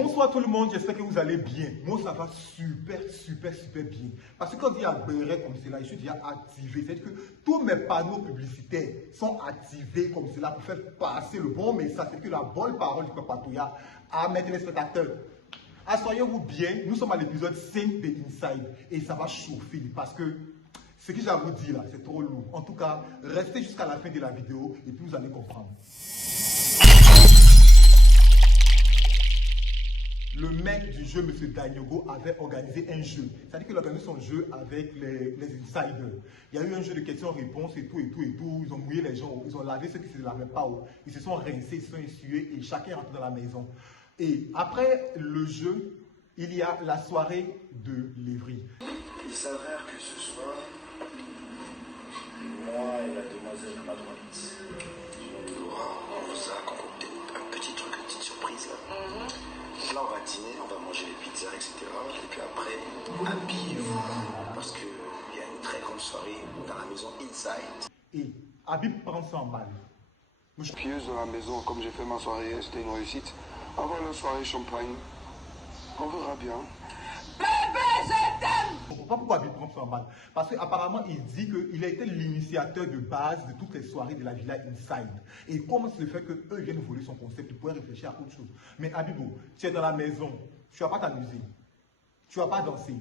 Bonsoir tout le monde, j'espère que vous allez bien. Moi ça va super bien. Parce que quand il y a un béret comme cela, je suis déjà activé. C'est-à-dire que tous mes panneaux publicitaires sont activés comme cela pour faire passer le bon message. C'est que la bonne parole du Papa Toya à mes téléspectateurs. Assoyez-vous bien, nous sommes à l'épisode 5 de Inside et ça va chauffer parce que ce que j'ai à vous dire là, c'est trop lourd. En tout cas, restez jusqu'à la fin de la vidéo et puis vous allez comprendre. Le mec du jeu, M. Danyogo, avait organisé un jeu. C'est-à-dire qu'il a organisé son jeu avec les insiders. Il y a eu un jeu de questions-réponses et tout. Ils ont mouillé les gens, ils ont lavé ceux qui ne se lavaient pas. Ils se sont rincés, ils se sont essuyés et chacun est rentré dans la maison. Et après le jeu, il y a la soirée de Lévry. Il s'avère que ce soir, moi et la demoiselle Madouette, on vous a concocté un petit truc, une petite surprise là. Là, on va dîner, on va manger les pizzas, etc. Et puis après, habillez-vous. Parce qu'il y a une très grande soirée dans la maison Inside. Et Habib prend ça en balle. Pieuse dans la maison, comme j'ai fait ma soirée, c'était une réussite. Avant la soirée champagne, on verra bien. Bébé, je t'aime! Je ne comprends pas pourquoi Habib prend ça en balle. Parce qu'apparemment, il dit qu'il a été l'initiateur de base de toutes les soirées de la villa Inside. Et comment se fait qu'eux viennent voler son concept, ils pourraient réfléchir à autre chose. Mais Habibou, tu es dans la maison, tu ne vas pas t'amuser, tu ne vas pas danser,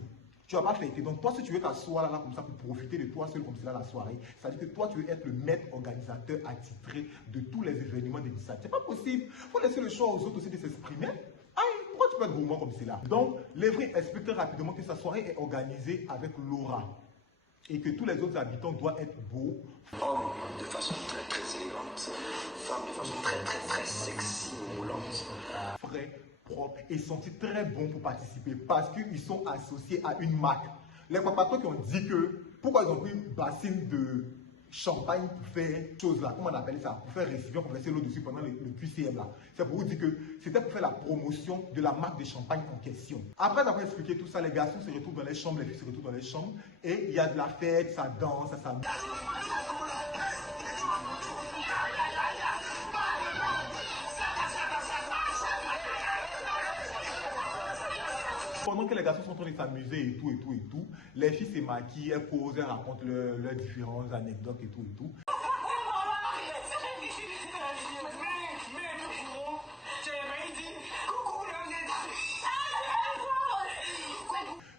tu ne vas pas fêter. Donc toi, si tu veux t'asseoir là comme ça pour profiter de toi seul comme cela la soirée, c'est-à-dire que toi, tu veux être le maître organisateur attitré de tous les événements de Inside. C'est pas possible. Il faut laisser le choix aux autres aussi de s'exprimer. Pourquoi tu peux être gourmand comme cela? Donc, Lévry explique très rapidement que sa soirée est organisée avec Laura et que tous les autres habitants doivent être beaux. Hommes de façon très élégante, femmes de façon très sexy, moulante. Frais, propres et sentis très bons pour participer parce qu'ils sont associés à une marque. Les papatons qui ont dit que pourquoi ils ont pris une bassine de champagne pour faire chose là, comment on appelle ça, pour faire récipient, pour verser l'eau dessus pendant le QCM là. C'est pour vous dire que c'était pour faire la promotion de la marque de champagne en question. Après avoir expliqué tout ça, les garçons se retrouvent dans les chambres, les filles se retrouvent dans les chambres et il y a de la fête, ça danse, ça s'amuse. Pendant que les garçons sont en train de s'amuser et tout, les filles se maquillent, elles causent, elles racontent leurs différentes anecdotes et tout.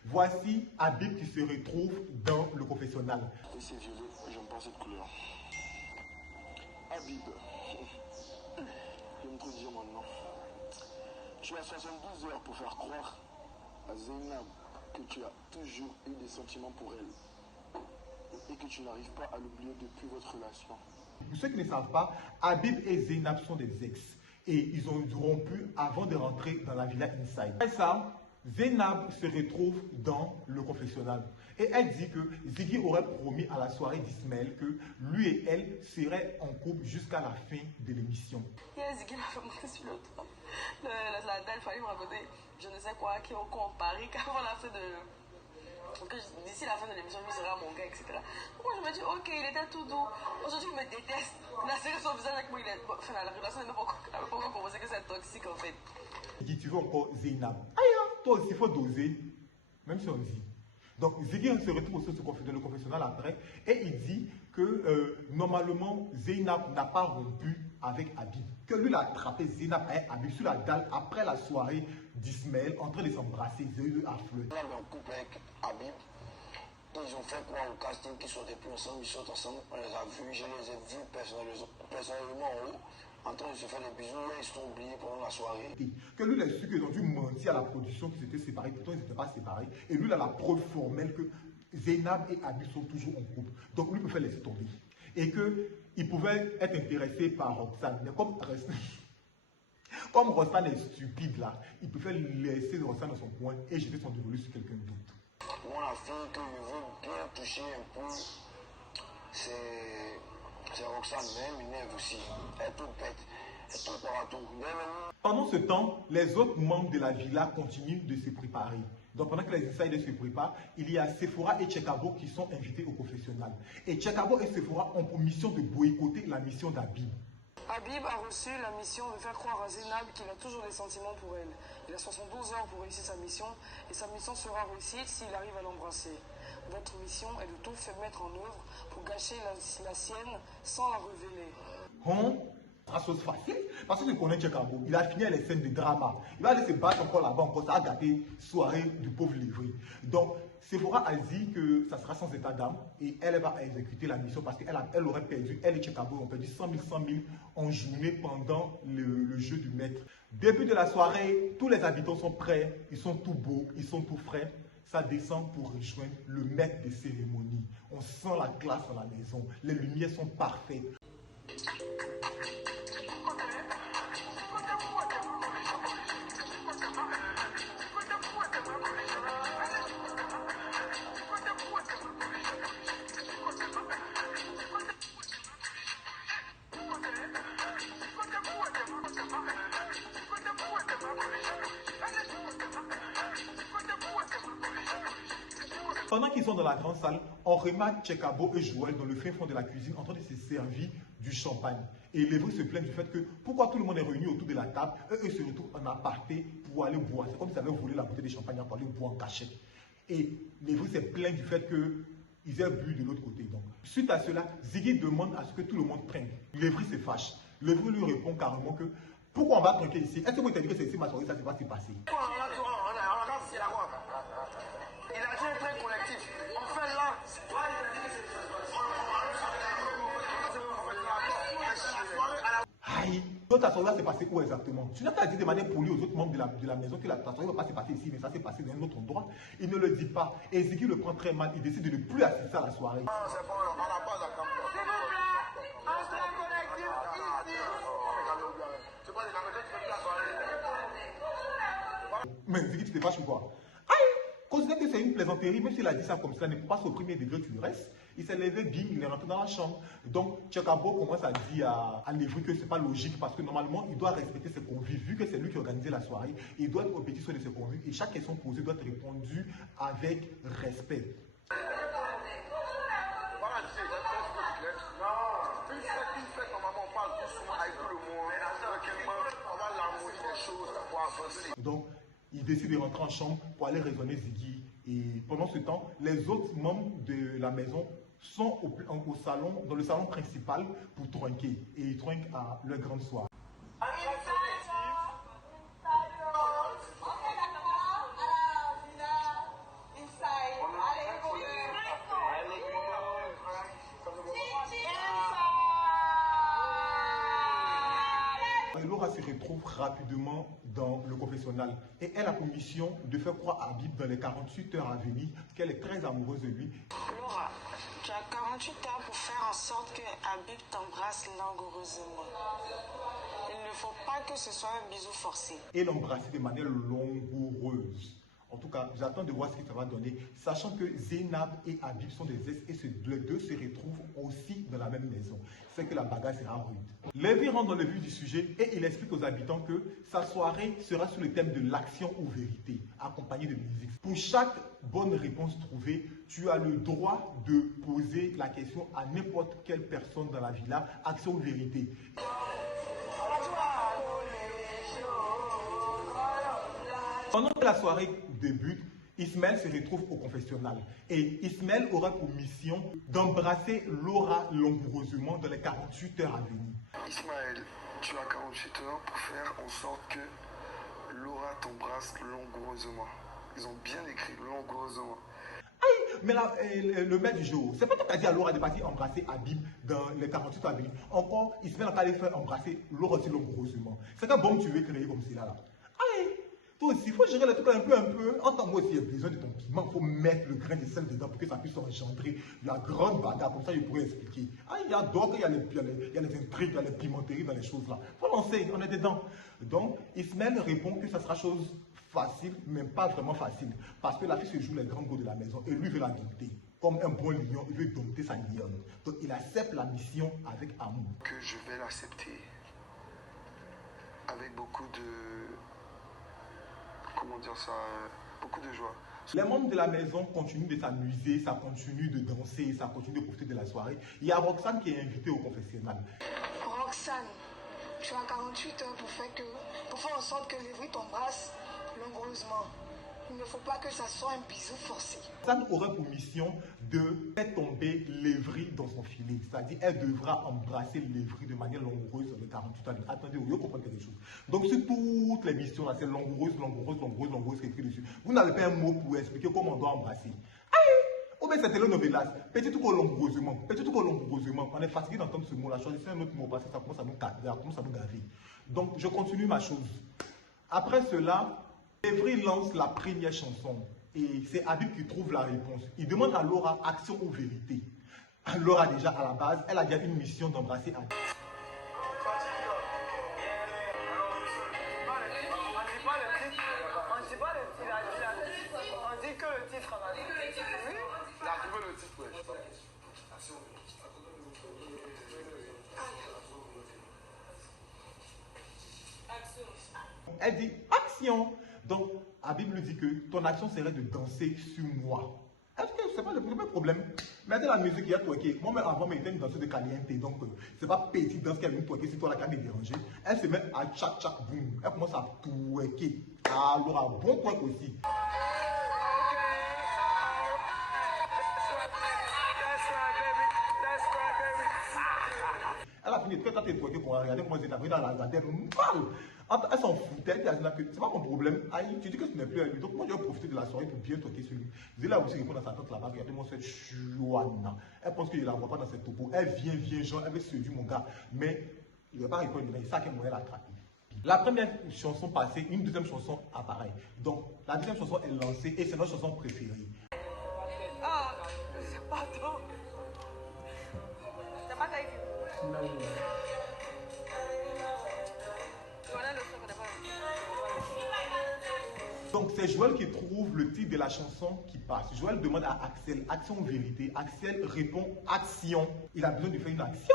Voici Habib qui se retrouve dans le confessionnal. Et c'est violet, j'aime pas cette couleur. Habib, je vais te dire maintenant. Tu as 72 heures pour faire croire à Zeynab que tu as toujours eu des sentiments pour elle et que tu n'arrives pas à l'oublier depuis votre relation. Pour ceux qui ne savent pas, Habib et Zeynab sont des ex et ils ont rompu avant de rentrer dans la villa Inside. Après ça, Zeynab se retrouve dans le confessionnal et elle dit que Ziggy aurait promis à la soirée d'Ismaël que lui et elle seraient en couple jusqu'à la fin de l'émission. Ziggy m'a fait monter sur le toit. La dame, il fallait me raconter je ne sais quoi, qui ont comparé qu'avant la fin de... D'ici la fin de l'émission, lui sera mon gars, etc. Moi, je me dis, ok, il était tout doux. Aujourd'hui, il me déteste. La série son visage avec moi, il est... Enfin, la relation n'est pas encore commencé que c'est toxique, en fait. Ziggy, tu veux encore Zeynab? Aïe, toi aussi, il faut doser. Même si on dit. Donc, Ziggy se retrouve aussi dans le confessionnal après. Et il dit que, normalement, Zeynab n'a pas rompu avec Habib. Que lui, il a attrapé Zeynab et Habib sur la dalle après la soirée d'Ismaël, en train de s'embrasser, ils ont eu un fleu. On est en couple avec Habib. Ils ont fait quoi au casting qu'ils sont plus ensemble, ils sont ensemble. On les a vus, je les ai vus personnellement en haut. En train de se faire des bisous, ils se sont oubliés pendant la soirée. Que lui, il a su qu'ils ont dû mentir à la production qu'ils étaient séparés, pourtant ils n'étaient pas séparés. Et lui, il a la preuve formelle que Zeynab et Habib sont toujours en couple. Donc lui, il peut faire laisser tomber. Et qu'il pouvait être intéressé par Roxane. Mais comme Roxane est stupide là, il préfère laisser Roxane dans son coin et jeter son dévolu sur quelqu'un d'autre. Moi, la fille que je veux bien toucher un peu, c'est Roxane, mais elle m'énerve aussi. Elle est toute bête, elle est toute partout. Pendant ce temps, les autres membres de la villa continuent de se préparer. Donc pendant que les insiders se préparent, il y a Sephora et Tchekabo qui sont invités au confessionnal. Et Tchekabo et Sephora ont pour mission de boycotter la mission d'Habib. Habib a reçu la mission de faire croire à Zainab qu'il a toujours des sentiments pour elle. Il a 72 heures pour réussir sa mission et sa mission sera réussie s'il arrive à l'embrasser. Votre mission est de tout faire mettre en œuvre pour gâcher la sienne sans la révéler. La chose facile, parce que je connais Tchekabo, il a fini les scènes de drama. Il va aller se battre encore là-bas, encore ça a gâté soirée du pauvre Lévry. Donc, Sephora a dit que ça sera sans état d'âme et elle va exécuter la mission parce qu'elle aurait perdu, elle et Tchekabo ont perdu 100 000 en journée pendant le jeu du maître. Début de la soirée, tous les habitants sont prêts, ils sont tout beaux, ils sont tout frais. Ça descend pour rejoindre le maître des cérémonies. On sent la classe dans la maison, les lumières sont parfaites. Pendant qu'ils sont dans la grande salle, on remarque Tchekabo et Joël dans le fin fond de la cuisine en train de se servir du champagne. Et Lévry se plaint du fait que pourquoi tout le monde est réuni autour de la table, eux se retrouvent en aparté pour aller boire. C'est comme s'ils avaient volé la bouteille de champagne pour aller boire en cachette. Et Lévry s'est plaint du fait qu'ils aient bu de l'autre côté. Donc, suite à cela, Ziggy demande à ce que tout le monde prenne. Lévry se fâche. Lévry lui répond carrément que pourquoi on va trinquer ici? Est-ce que vous t'avez dit que c'est ici ma soirée, ça ne va pas se passer? Il a dit un truc collectif. Enfin là. Aïe, donc ta soirée va se passer où exactement? Tu n'as pas dit de manière polie aux autres membres de la maison que ta soirée ne va pas se passer ici, mais ça s'est passé dans un autre endroit. Il ne le dit pas. Et Ziggy le prend très mal. Il décide de ne plus assister à la soirée. Non, c'est bon, on n'a pas d'accord. S'il vous plaît, un seul collectif ici. Tu vois, les Camerounais qui font la soirée. Mais Ziggy, tu te fâches ou quoi? Considère que c'est une plaisanterie, même s'il a dit ça comme ça, ne faut pas au premier degré, tu le restes. Il s'est levé, bim, il est rentré dans la chambre. Donc, Tchekabo commence à dire à Lévry que ce n'est pas logique parce que normalement, il doit respecter ses convives. Vu que c'est lui qui organisait la soirée, il doit être au petit soin de ses convives et chaque question posée doit être répondue avec respect. Voilà, tu sais, non, une fête, normalement, on parle tout souvent avec tout le monde. Tranquillement, on va l'harmonie des choses pour avancer. Donc, il décide de rentrer en chambre pour aller raisonner Ziggy. Et pendant ce temps, les autres membres de la maison sont au salon, dans le salon principal pour trinquer. Et ils trinquent à leur grande soirée. Laura se retrouve rapidement dans le confessionnal et elle a pour mission de faire croire à Habib dans les 48 heures à venir qu'elle est très amoureuse de lui. Laura, tu as 48 heures pour faire en sorte que Habib t'embrasse langoureusement. Il ne faut pas que ce soit un bisou forcé. Et l'embrasser de manière langoureuse. En tout cas, j'attends de voir ce que ça va donner, sachant que Zainab et Habib sont des ex et les deux se retrouvent aussi dans la même maison. C'est que la bagarre sera rude. Lévry rentre dans le vif du sujet et il explique aux habitants que sa soirée sera sous le thème de l'action ou vérité, accompagnée de musique. Pour chaque bonne réponse trouvée, tu as le droit de poser la question à n'importe quelle personne dans la villa, action ou vérité. Pendant que la soirée débute, Ismaël se retrouve au confessionnal. Et Ismaël aura pour mission d'embrasser Laura langoureusement dans les 48 heures à venir. Ismaël, tu as 48 heures pour faire en sorte que Laura t'embrasse langoureusement. Ils ont bien écrit langoureusement. Aïe, mais là, le maître du jour, c'est pas toi qui as dit à Laura de partir embrasser Habib dans les 48 heures à venir. Encore, Ismaël a allé faire embrasser Laura aussi langoureusement. C'est qu'un bombe tu veux créer comme cela là. Aïe! Toi aussi, il faut gérer le truc un peu. En tant que moi aussi, il y a besoin de ton piment. Il faut mettre le grain de sel dedans pour que ça puisse engendrer la grande bagarre. Comme ça, je pourrais expliquer. Ah, il y a donc, il y a les intrigues, il y a les pimenteries dans les choses là. Il faut lancer, on est dedans. Donc, Ismaël répond que ça sera chose facile, mais pas vraiment facile. Parce que la fille se joue les grands goûts de la maison et lui veut la dompter. Comme un bon lion, il veut dompter sa lionne. Donc, il accepte la mission avec amour. Que je vais l'accepter avec beaucoup de... Comment dire ça? Beaucoup de joie. Les membres de la maison continuent de s'amuser, ça continue de danser, ça continue de profiter de la soirée. Il y a Roxane qui est invitée au confessionnal. Roxane, tu as 48 heures pour faire en sorte que Lévry t'embrasse langoureusement. Il ne faut pas que ça soit un bisou forcé. Roxane aurait pour mission de faire tomber Lévry dans son filet. C'est-à-dire, elle devra embrasser Lévry de manière langoureuse dans les 48 heures. Attendez, vous comprenez quelque chose. Donc, sur toutes les missions, là, c'est langoureuse, qui est écrit dessus. Vous n'avez pas un mot pour expliquer comment on doit embrasser. Ou bien c'est telenovelas, petit tout langoureusement. On est fatigué d'entendre ce mot-là. Choisissez un autre mot parce que ça commence à nous gaver. Donc, je continue ma chose. Après cela, Lévry lance la première chanson et c'est Habib qui trouve la réponse. Il demande à Laura action ou vérité. Laura déjà à la base, elle a déjà une mission d'embrasser Habib. On dit que le titre. Il a trouvé le titre, ouais. Elle dit action. Donc, Habib lui dit que ton action serait de danser sur moi. Est-ce que c'est pas le problème? Mettez la musique, il y a twerké. Moi, avant, j'étais une danseuse de caliente. Donc, c'est pas petite danse qu'elle vient twerker si toi la canne est dérangée. Elle se met à tchak tchak boum. Elle commence à twerker. Alors, un bon twerk aussi. Elle a fini de faire twerker pour regarder comment elle est dans la zadelle. Elle s'en foutait, elle a dit que c'est pas mon problème. Aïe, tu dis que ce n'est plus à lui. Donc moi je vais profiter de la soirée pour bien twerker sur lui. Zéla aussi répond à sa tante là-bas, regardez-moi cette chouana. Elle pense qu'il ne la voit pas dans cette topo. Elle vient, genre, elle veut séduire mon gars. Mais il ne va pas répondre, mais c'est ça qu'elle m'a attrapé. La première chanson passée, une deuxième chanson apparaît. Donc la deuxième chanson est lancée et c'est notre chanson préférée. Ah, c'est pas trop. T'as pas taillé? Non. Donc c'est Joël qui trouve le titre de la chanson qui passe. Joël demande à Axel, action ou vérité. Axel répond action. Il a besoin de faire une action.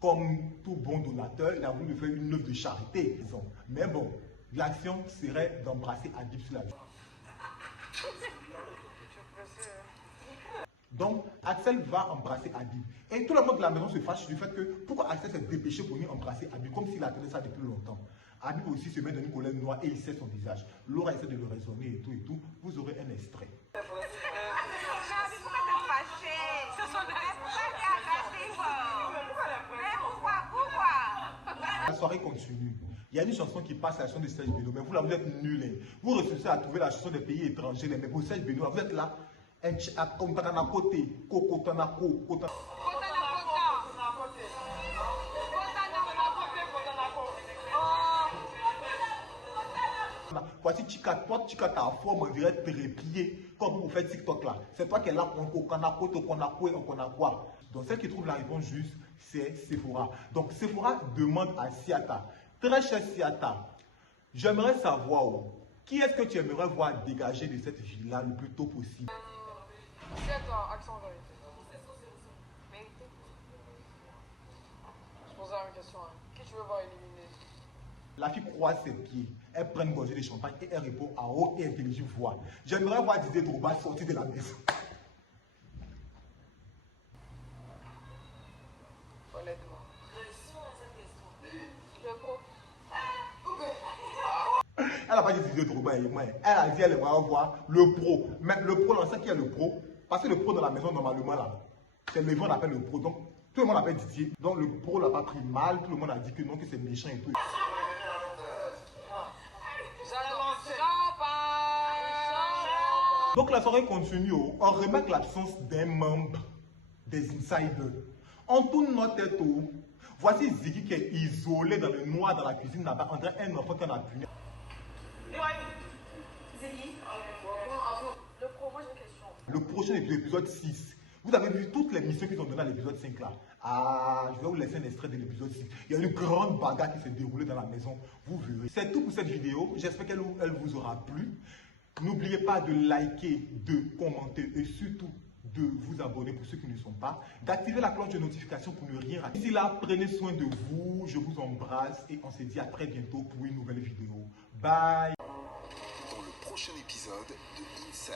Comme tout bon donateur, il a voulu faire une œuvre de charité. Mais bon, l'action serait d'embrasser Habib sur la joue. Donc Axel va embrasser Habib. Et tout le monde de la maison se fâche du fait que pourquoi Axel s'est dépêché pour venir embrasser Habib comme s'il attendait ça depuis longtemps. Habib aussi se met dans une colère noire et il sait son visage. Laura essaie de le raisonner et tout. Vous aurez un extrait. La soirée continue. Il y a une chanson qui passe, la chanson de Serge Beno, mais vous là, vous êtes nuls. Hein. Vous réussissez à trouver la chanson des pays étrangers, mais pour Serge Beno, vous êtes là. Voici Chika, toi Chika ta forme, on dirait trépied, comme vous faites TikTok là. C'est toi qui es là, quoi. Donc celle qui trouve la réponse juste, c'est Sephora. Donc Sephora demande à Siata, très cher Siata, j'aimerais savoir qui est-ce que tu aimerais voir dégager de cette ville-là le plus tôt possible. Siata, accent vérité. Vérité. Je posais la même question. Hein. Qui tu veux voir éliminer? La fille croise ses pieds, elle prend une gorgée de champagne et elle répond à haute et intelligible voix. J'aimerais voir Didier Drogba sortir de la maison. Honnêtement. Elle n'a pas dit Didier Drogba et moi. Elle a dit qu'elle aimerait voir le pro. Mais le pro, on sait qui est le pro. Parce que le pro dans la maison, normalement, là, c'est le on appelle le pro. Donc, tout le monde appelle Didier. Donc, le pro l'a pas pris mal. Tout le monde a dit que non, que c'est méchant et tout. Donc la soirée continue, on remarque l'absence d'un membre des insiders. On tourne notre tête. Voici Ziggy qui est isolé dans le noir dans la cuisine là-bas. On dirait un enfant qui en a pu. Ziggy, le pro, moi j'ai une question. Le prochain épisode 6. Vous avez vu toutes les missions qu'ils ont données à l'épisode 5 là. Ah, je vais vous laisser un extrait de l'épisode 6. Il y a une grande bagarre qui s'est déroulée dans la maison. Vous verrez. C'est tout pour cette vidéo. J'espère qu'elle vous aura plu. N'oubliez pas de liker, de commenter et surtout de vous abonner pour ceux qui ne sont pas, d'activer la cloche de notification pour ne rien rater. D'ici là, prenez soin de vous, je vous embrasse et on se dit à très bientôt pour une nouvelle vidéo. Bye! Dans le prochain épisode de Inside.